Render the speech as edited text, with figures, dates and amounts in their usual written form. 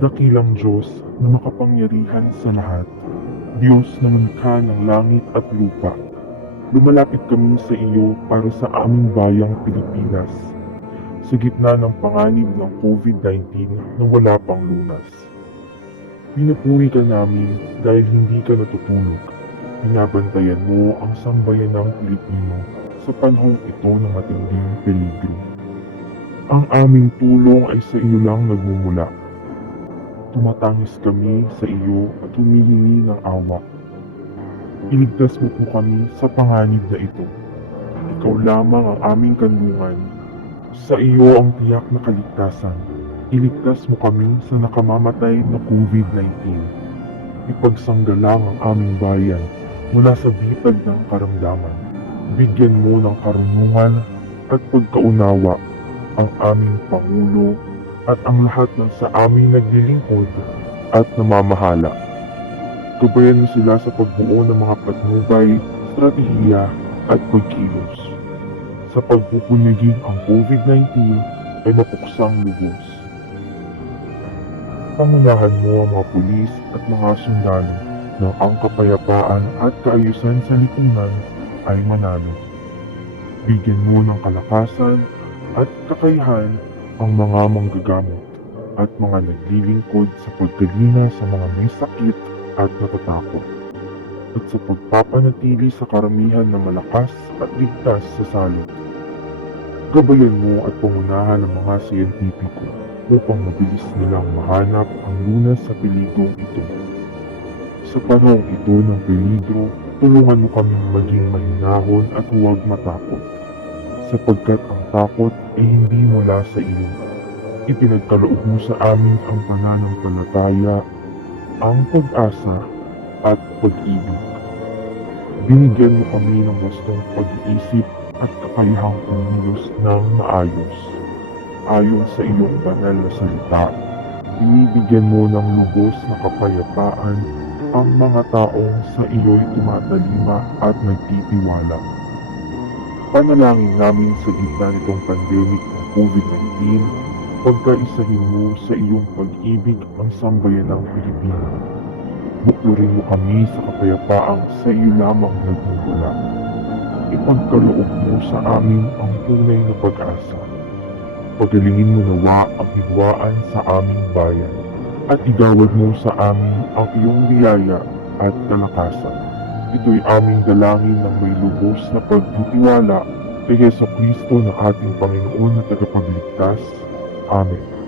Dakilang Diyos na makapangyarihan sa lahat, Diyos na lumikha ng langit at lupa, lumalapit kami sa iyo para sa aming bayang Pilipinas, sa gitna ng panganib ng COVID-19 na wala pang lunas. Pinupuri ka namin dahil hindi ka natutulog. Binabantayan mo ang sambayanang Pilipino sa panahong ito ng matinding peligro. Ang aming tulong ay sa iyo lang nagmumula. Tumatangis kami sa iyo at humihingi ng awa. Iligtas mo po kami sa panganib na ito. Ikaw lamang ang aming kanlungan. Sa iyo ang tiyak na kaligtasan. Iligtas mo kami sa nakamamatay na COVID-19. Ipagsanggalang ang aming bayan mula sa bitag ng karamdaman. Bigyan mo ng karunungan at pagkaunawa ang aming Pangulo at ang lahat ng sa aming naglilingkod at namamahala. Gabayan mo sila sa pagbuo ng mga patnubay, estratehiya at pagkilos. Sa pagpupunyagin ang COVID-19 ay mapuksang lubos. Pangunahan mo ang mga pulis at mga sundalo na ang kapayapaan at kaayusan sa lipunan ay manalo. Bigyan mo ng kalakasan at kakayahan ang mga manggagamot at mga naglilingkod sa paggalina sa mga may sakit at natatakot, at sa pagpapanatili sa karamihan na malakas at ligtas sa salot. Gabayan mo at pangunahan ang mga siyentipiko upang mabilis nilang mahanap ang lunas sa peligrong ito. Sa panahong ito ng peligro, tulungan mo kaming maging mahinahon at huwag matakot, sapagkat ang takot ay hindi mula sa iyo. Ipinagkaloob mo sa amin ang pananampalataya, ang pag-asa at pag-ibig. Binigyan mo kami ng wastong pag-iisip at kakayahang kumilos ng maayos. Ayon sa iyong banal na salita, binibigyan mo ng lubos na kapayapaan ang mga taong sa iyo'y tumatalima at nagtitiwala. Panalangin namin sa gitna nitong pandemic ng COVID-19, pagkaisahin mo sa iyong pag-ibig ang sambayanang Pilipino. Buklurin mo kami sa kapayapaang sa iyo lamang nagmumula. Ipagkaloob mo sa amin ang tunay na pag-asa. Pagalingin mo nawa ang hidwaan sa aming bayan, at igawad mo sa amin ang iyong biyaya at kalakasan. Ito'y aming dalangin ng may lubos na pagtitiwala kay Jesucristo na ating Panginoon na tagapagligtas. Amen.